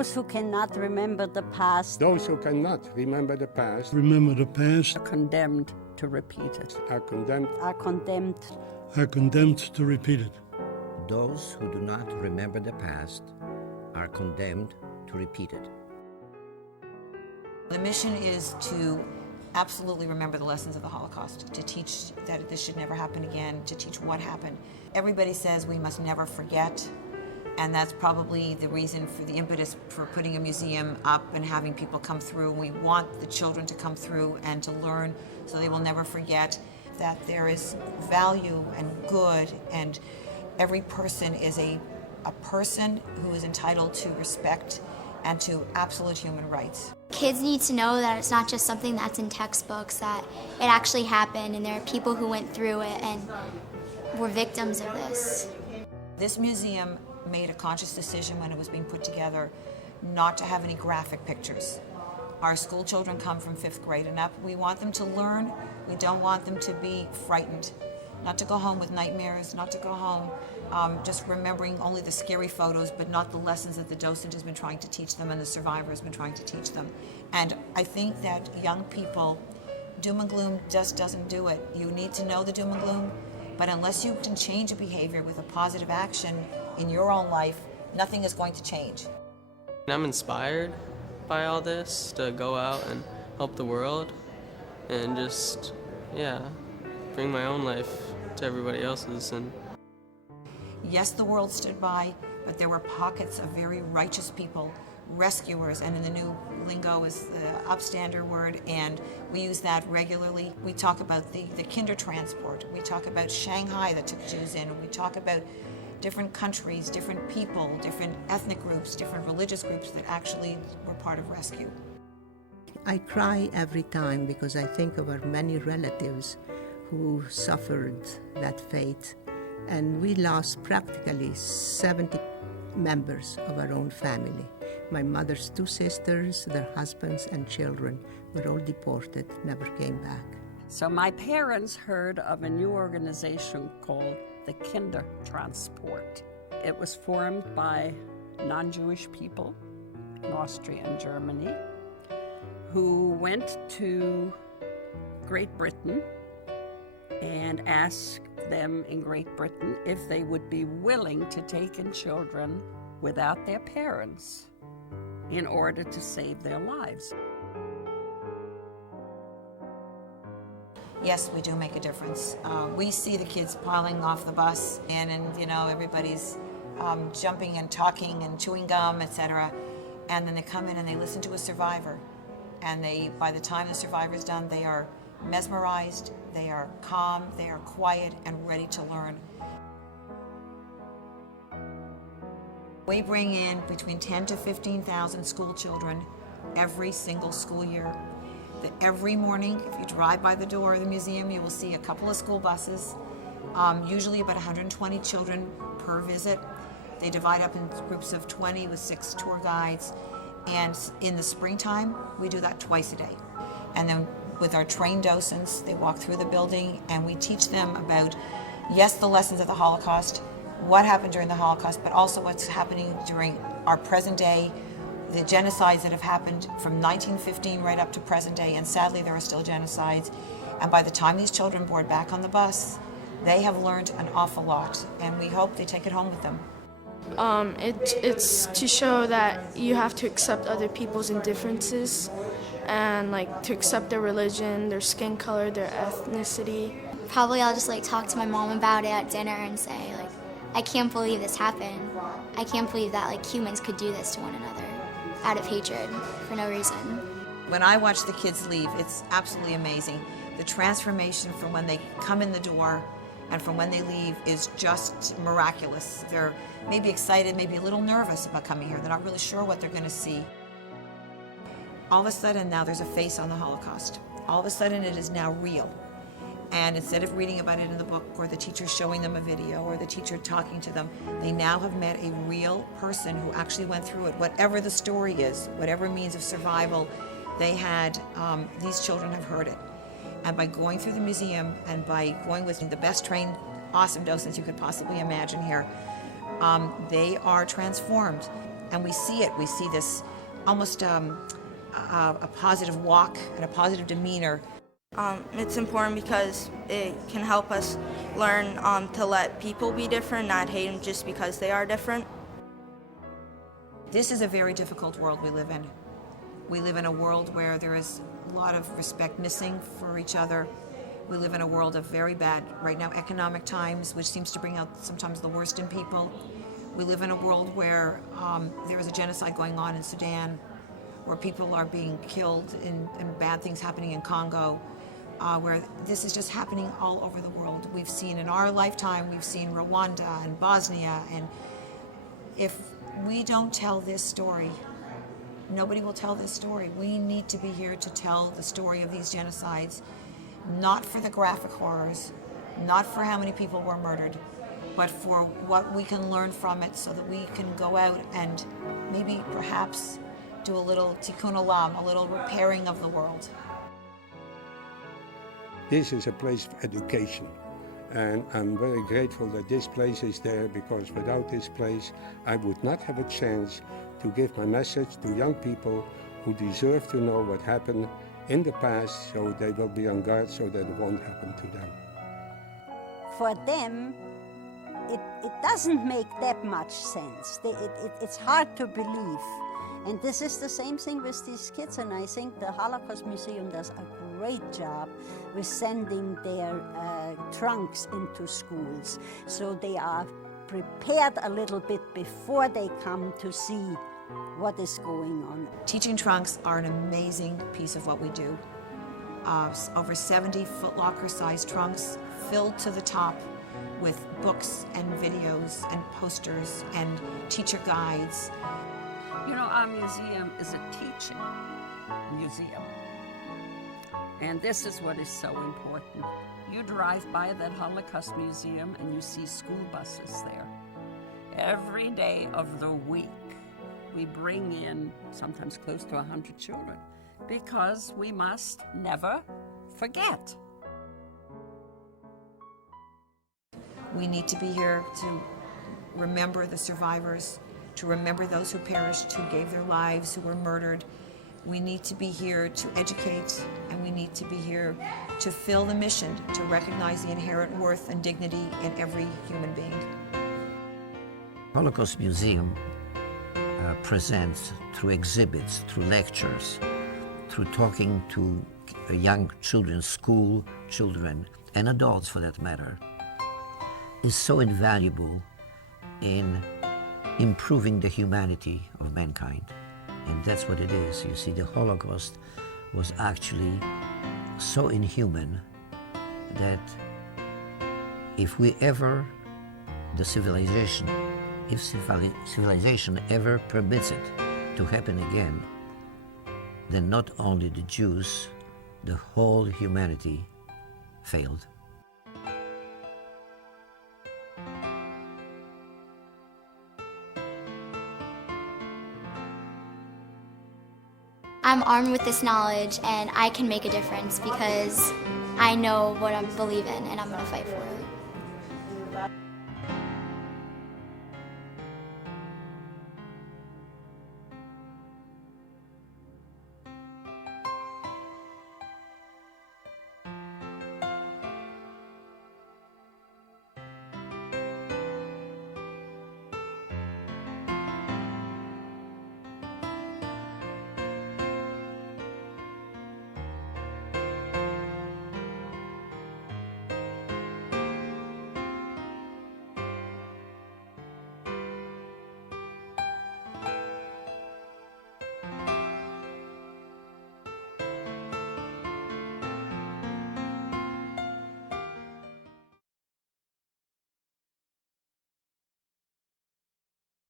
Those who cannot remember the past. Those who cannot remember the past. Remember the past. Are condemned to repeat it. Are condemned. Are condemned. Are condemned to repeat it. Those who do not remember the past are condemned to repeat it. The mission is to absolutely remember the lessons of the Holocaust, to teach that this should never happen again, to teach what happened. Everybody says we must never forget, and that's probably the reason for the impetus for putting a museum up and having people come through. We want the children to come through and to learn so they will never forget that there is value and good, and every person is a person who is entitled to respect and to absolute human rights. Kids need to know that it's not just something that's in textbooks, that it actually happened and there are people who went through it and were victims of this. This museum made a conscious decision when it was being put together not to have any graphic pictures. Our school children come from 5th grade and up. We want them to learn. We don't want them to be frightened, not to go home with nightmares, not to go home just remembering only the scary photos, but not the lessons that the docent has been trying to teach them and the survivor has been trying to teach them. And I think that young people, doom and gloom just doesn't do it. You need to know the doom and gloom, but unless you can change a behavior with a positive action in your own life, nothing is going to change. I'm inspired by all this to go out and help the world and just, bring my own life to everybody else's. And yes, the world stood by, but there were pockets of very righteous people, rescuers, and in the new lingo is the upstander word, and we use that regularly. We talk about the kinder transport. We talk about Shanghai that took Jews in. We talk about different countries, different people, different ethnic groups, different religious groups that actually were part of rescue. I cry every time because I think of our many relatives who suffered that fate. And we lost practically 70 members of our own family. My mother's 2 sisters, their husbands and children were all deported, never came back. So my parents heard of a new organization called the Kinder Transport. It was formed by non-Jewish people in Austria and Germany who went to Great Britain and asked them in Great Britain if they would be willing to take in children without their parents in order to save their lives. Yes, we do make a difference. We see the kids piling off the bus and everybody's jumping and talking and chewing gum, etc. And then they come in and they listen to a survivor. And by the time the survivor's done, they are mesmerized, they are calm, they are quiet and ready to learn. We bring in between 10 to 15,000 school children every single school year. Every morning, if you drive by the door of the museum, you will see a couple of school buses, usually about 120 children per visit. They divide up in groups of 20 with 6 tour guides. And in the springtime, we do that twice a day. And then with our trained docents, they walk through the building and we teach them about, yes, the lessons of the Holocaust, what happened during the Holocaust, but also what's happening during our present day, the genocides that have happened from 1915 right up to present day, and sadly there are still genocides. And by the time these children board back on the bus, they have learned an awful lot, and we hope they take it home with them. It's to show that you have to accept other people's indifferences and to accept their religion, their skin color, their ethnicity. Probably I'll just talk to my mom about it at dinner and say I can't believe this happened. I can't believe that humans could do this to one another out of hatred for no reason. When I watch the kids leave, it's absolutely amazing. The transformation from when they come in the door and from when they leave is just miraculous. They're maybe excited, maybe a little nervous about coming here. They're not really sure what they're going to see. All of a sudden now there's a face on the Holocaust. All of a sudden it is now real. And instead of reading about it in the book or the teacher showing them a video or the teacher talking to them, they now have met a real person who actually went through it. Whatever the story is, whatever means of survival they had, these children have heard it. And by going through the museum and by going with the best trained, awesome docents you could possibly imagine here, they are transformed. And we see it. We see this almost a positive walk and a positive demeanor. It's important because it can help us learn to let people be different, not hate them just because they are different. This is a very difficult world we live in. We live in a world where there is a lot of respect missing for each other. We live in a world of very bad, right now, economic times, which seems to bring out sometimes the worst in people. We live in a world where there is a genocide going on in Sudan, where people are being killed and bad things happening in Congo, where this is just happening all over the world. We've seen in our lifetime, we've seen Rwanda and Bosnia, and if we don't tell this story, nobody will tell this story. We need to be here to tell the story of these genocides, not for the graphic horrors, not for how many people were murdered, but for what we can learn from it so that we can go out and maybe perhaps do a little tikkun olam, a little repairing of the world. This is a place of education, and I'm very grateful that this place is there, because without this place I would not have a chance to give my message to young people who deserve to know what happened in the past, so they will be on guard so that it won't happen to them. For them, it doesn't make that much sense. It's hard to believe. And this is the same thing with these kids, and I think the Holocaust Museum does a great job with sending their trunks into schools, so they are prepared a little bit before they come to see what is going on. Teaching trunks are an amazing piece of what we do. Over 70 Foot Locker-sized trunks filled to the top with books and videos and posters and teacher guides. You know, our museum is a teaching museum. And this is what is so important. You drive by that Holocaust Museum and you see school buses there. Every day of the week, we bring in sometimes close to 100 children, because we must never forget. We need to be here to remember the survivors, to remember those who perished, who gave their lives, who were murdered. We need to be here to educate, and we need to be here to fill the mission, to recognize the inherent worth and dignity in every human being. Holocaust Museum presents through exhibits, through lectures, through talking to young children, school children, and adults for that matter, is so invaluable in improving the humanity of mankind. And that's what it is. You see, the Holocaust was actually so inhuman that if civilization ever permits it to happen again, then not only the Jews, the whole humanity failed. I'm armed with this knowledge, and I can make a difference because I know what I believe in, and I'm going to fight for it.